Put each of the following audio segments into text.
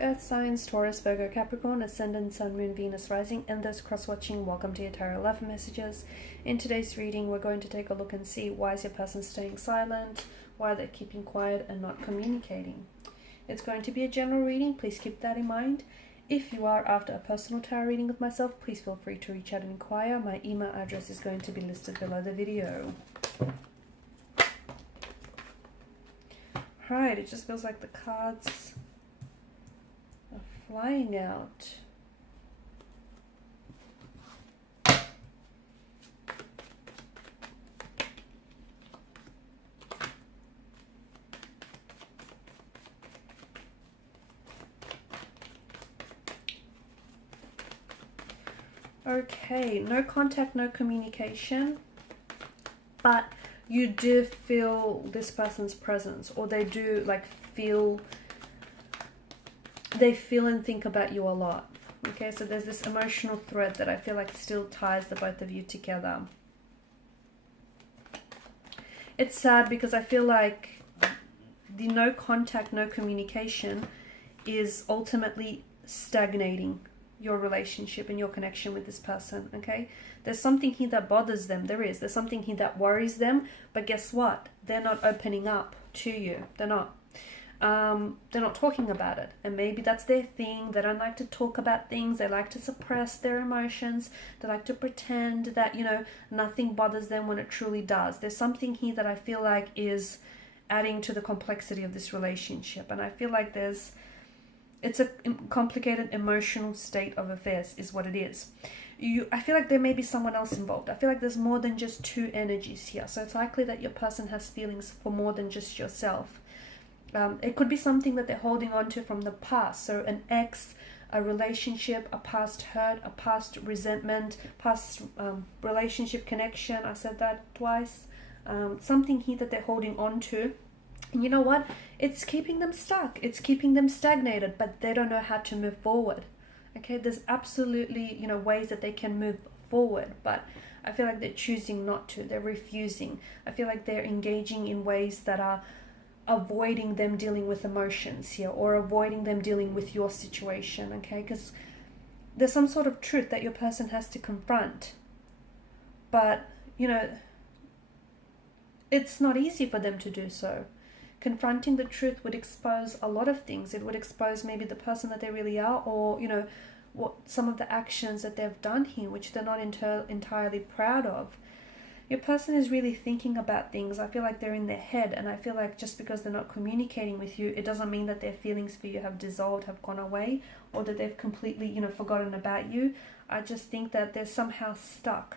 Earth signs, Taurus, Virgo, Capricorn, Ascendant, Sun, Moon, Venus, Rising, and those cross-watching, welcome to your Tarot Love Messages. In today's reading, we're going to take a look and see why is your person staying silent, why they're keeping quiet and not communicating. It's going to be a general reading, please keep that in mind. If you are after a personal tarot reading with myself, please feel free to reach out and inquire. My email address is going to be listed below the video. Alright, it just feels like the cards are flying out. Okay, no contact, no communication, but you do feel this person's presence, or they do like they feel and think about you a lot. Okay, so there's this emotional thread that I feel like still ties the both of you together. It's sad because I feel like the no contact, no communication is ultimately stagnating your relationship and your connection with this person. Okay, there's something here that bothers them. There's something here that worries them, but guess what, they're not opening up to you. They're not talking about it, and maybe that's their thing. They don't like to talk about things. They like to suppress their emotions. They like to pretend that, you know, nothing bothers them when it truly does. There's something here that I feel like is adding to the complexity of this relationship, and I feel like it's a complicated emotional state of affairs is what it is. I feel like there may be someone else involved. I feel like there's more than just two energies here. So it's likely that your person has feelings for more than just yourself. It could be something that they're holding on to from the past. So an ex, a relationship, a past hurt, a past resentment, past relationship connection. I said that twice. Something here that they're holding on to. And you know what? It's keeping them stuck. It's keeping them stagnated, but they don't know how to move forward. Okay, there's absolutely, you know, ways that they can move forward, but I feel like they're choosing not to. They're refusing. I feel like they're engaging in ways that are avoiding them dealing with emotions here, or avoiding them dealing with your situation. Okay, because there's some sort of truth that your person has to confront, but you know, it's not easy for them to do so. Confronting the truth would expose a lot of things. It would expose maybe the person that they really are, or, you know, what some of the actions that they've done here, which they're not entirely proud of. Your person is really thinking about things. I feel like they're in their head, and I feel like just because they're not communicating with you, it doesn't mean that their feelings for you have dissolved, have gone away, or that they've completely, you know, forgotten about you. I just think that they're somehow stuck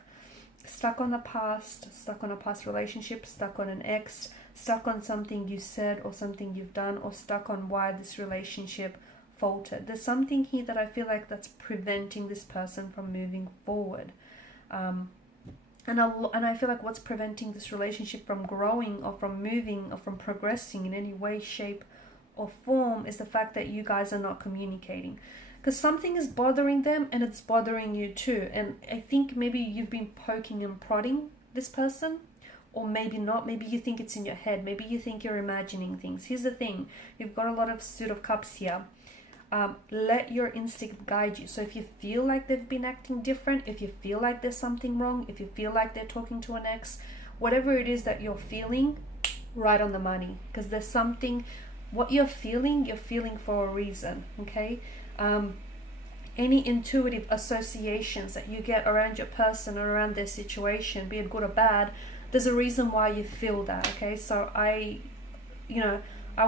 on the past, stuck on a past relationship, stuck on an ex, stuck on something you said or something you've done, or stuck on why this relationship faltered. There's something here that I feel like that's preventing this person from moving forward. And I feel like what's preventing this relationship from growing or from moving or from progressing in any way, shape or form is the fact that you guys are not communicating. Because something is bothering them and it's bothering you too. And I think maybe you've been poking and prodding this person, or maybe not. Maybe you think it's in your head. Maybe you think you're imagining things. Here's the thing. You've got a lot of Suit of Cups here. Let your instinct guide you. So if you feel like they've been acting different, if you feel like there's something wrong, if you feel like they're talking to an ex, whatever it is that you're feeling, right on the money. Because there's something, what you're feeling for a reason, okay? Any intuitive associations that you get around your person or around their situation, be it good or bad, there's a reason why you feel that, okay? So I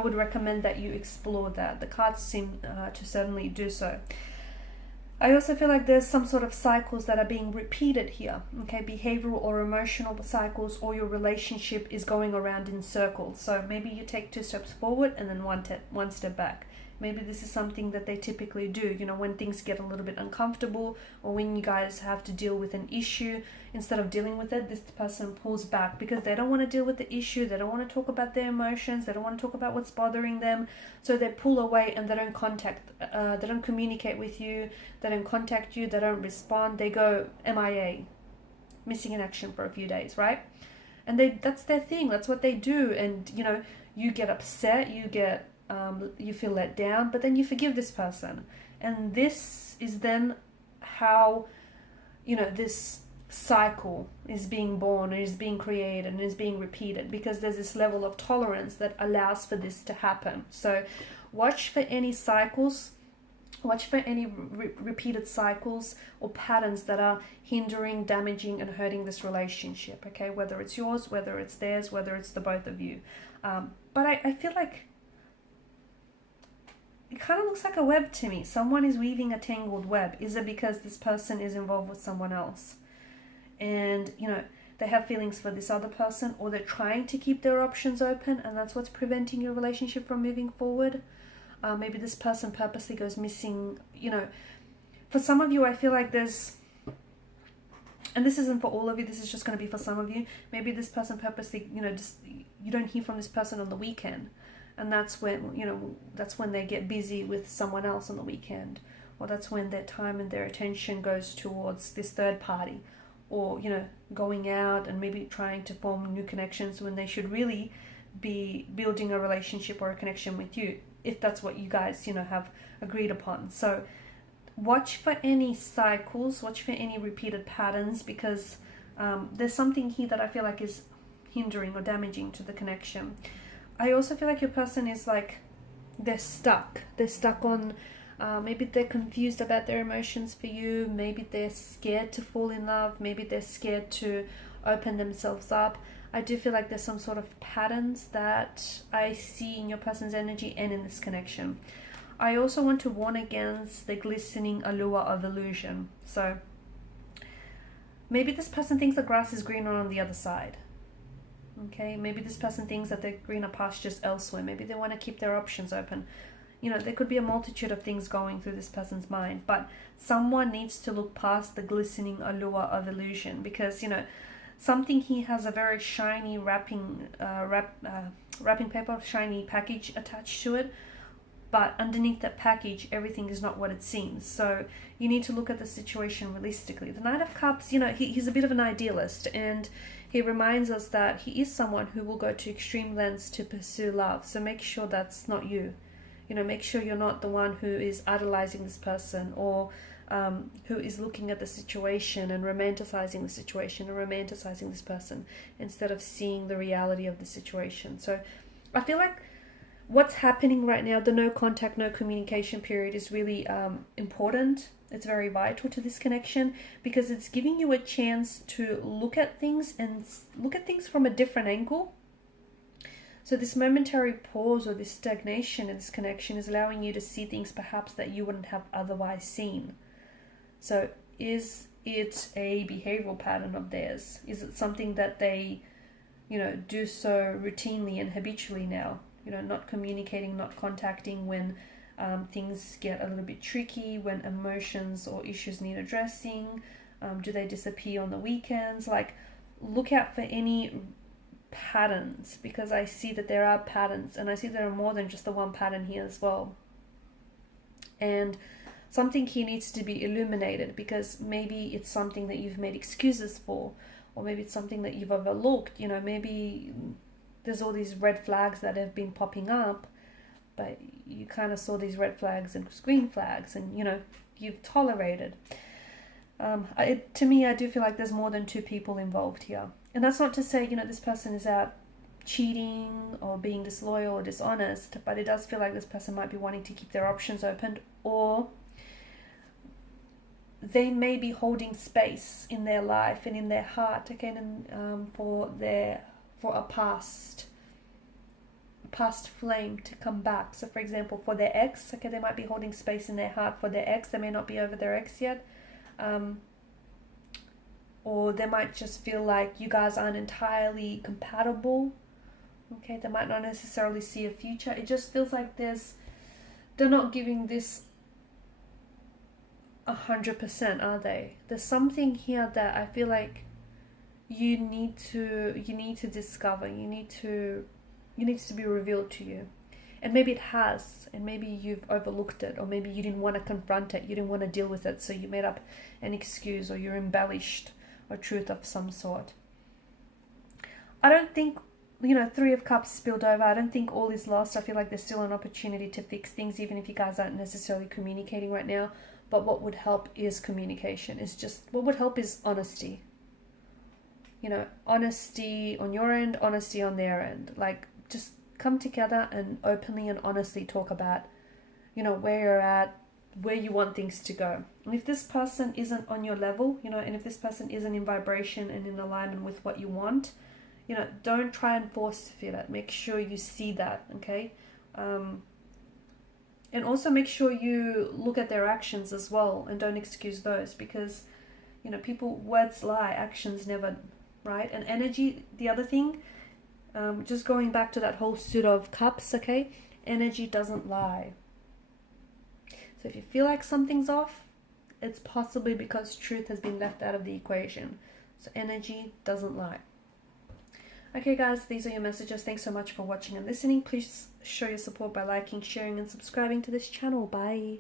would recommend that you explore that. The cards seem to certainly do so. I also feel like there's some sort of cycles that are being repeated here, okay? Behavioral or emotional cycles, or your relationship is going around in circles. So maybe you take 2 steps forward and then one step back. Maybe this is something that they typically do, you know, when things get a little bit uncomfortable, or when you guys have to deal with an issue, instead of dealing with it, this person pulls back because they don't want to deal with the issue. They don't want to talk about their emotions. They don't want to talk about what's bothering them. So they pull away and they don't they don't communicate with you. They don't contact you. They don't respond. They go MIA, missing in action for a few days, right? And that's their thing. That's what they do. And, you know, you get upset, you get you feel let down, but then you forgive this person. And this is then how, you know, this cycle is being born and is being created and is being repeated, because there's this level of tolerance that allows for this to happen. So watch for any cycles, watch for any repeated cycles or patterns that are hindering, damaging, and hurting this relationship, okay? Whether it's yours, whether it's theirs, whether it's the both of you. But I feel like it kind of looks like a web to me. Someone is weaving a tangled web. Is it because this person is involved with someone else? And, you know, they have feelings for this other person, or they're trying to keep their options open, and that's what's preventing your relationship from moving forward. Maybe this person purposely goes missing, you know. For some of you, I feel like there's, and this isn't for all of you, this is just going to be for some of you. Maybe this person purposely, you know, just, you don't hear from this person on the weekend. And that's when, you know, that's when they get busy with someone else on the weekend. Or that's when their time and their attention goes towards this third party. Or, you know, going out and maybe trying to form new connections when they should really be building a relationship or a connection with you, if that's what you guys, you know, have agreed upon. So watch for any cycles, watch for any repeated patterns, because there's something here that I feel like is hindering or damaging to the connection. I also feel like your person is like, they're stuck on, maybe they're confused about their emotions for you, maybe they're scared to fall in love, maybe they're scared to open themselves up. I do feel like there's some sort of patterns that I see in your person's energy and in this connection. I also want to warn against the glistening allure of illusion. So maybe this person thinks the grass is greener on the other side. Okay, maybe this person thinks that there are greener pastures elsewhere. Maybe they want to keep their options open. You know, there could be a multitude of things going through this person's mind, but someone needs to look past the glistening allure of illusion, because, you know, something here has a very shiny wrapping paper, shiny package attached to it, but underneath that package, everything is not what it seems. So you need to look at the situation realistically. The Knight of Cups, you know, he's a bit of an idealist, and he reminds us that he is someone who will go to extreme lengths to pursue love. So make sure that's not you. You know, make sure you're not the one who is idolizing this person, or who is looking at the situation and romanticizing the situation and romanticizing this person instead of seeing the reality of the situation. So I feel like what's happening right now, the no contact, no communication period, is really important. It's very vital to this connection, because it's giving you a chance to look at things and look at things from a different angle. So this momentary pause or this stagnation in this connection is allowing you to see things perhaps that you wouldn't have otherwise seen. So is it a behavioral pattern of theirs? Is it something that they, you know, do so routinely and habitually now? You know, not communicating, not contacting when things get a little bit tricky, when emotions or issues need addressing. Do they disappear on the weekends? Like, look out for any patterns, because I see that there are patterns, and I see there are more than just the one pattern here as well. And something here needs to be illuminated, because maybe it's something that you've made excuses for, or maybe it's something that you've overlooked. You know, maybe there's all these red flags that have been popping up, but you kind of saw these red flags and green flags, and, you know, you've tolerated. To me, I do feel like there's more than two people involved here. And that's not to say, you know, this person is out cheating or being disloyal or dishonest, but it does feel like this person might be wanting to keep their options open, or they may be holding space in their life and in their heart, again, for a past flame to come back. So for example, for their ex, okay, they might be holding space in their heart for their ex. They may not be over their ex yet, or they might just feel like you guys aren't entirely compatible. Okay, they might not necessarily see a future. It just feels like they're not giving this 100%, are they? There's something here that I feel like you need to discover. You needs to be revealed to you. And maybe it has, and maybe you've overlooked it, or maybe you didn't want to confront it, you didn't want to deal with it, so you made up an excuse, or you embellished a truth of some sort. I don't think you know, Three of Cups spilled over. I don't think all is lost. I feel like there's still an opportunity to fix things, even if you guys aren't necessarily communicating right now. But what would help is communication. It's just, what would help is honesty. You know, honesty on your end, honesty on their end. Like, just come together and openly and honestly talk about, you know, where you're at, where you want things to go. And if this person isn't on your level, you know, and if this person isn't in vibration and in alignment with what you want, you know, don't try and force feel it. Make sure you see that, okay? And also make sure you look at their actions as well and don't excuse those, because, you know, people, words lie, actions never, right? And energy, the other thing, just going back to that whole suit of cups, okay? Energy doesn't lie. So if you feel like something's off, it's possibly because truth has been left out of the equation. So energy doesn't lie. Okay guys, these are your messages. Thanks so much for watching and listening. Please show your support by liking, sharing and subscribing to this channel. Bye.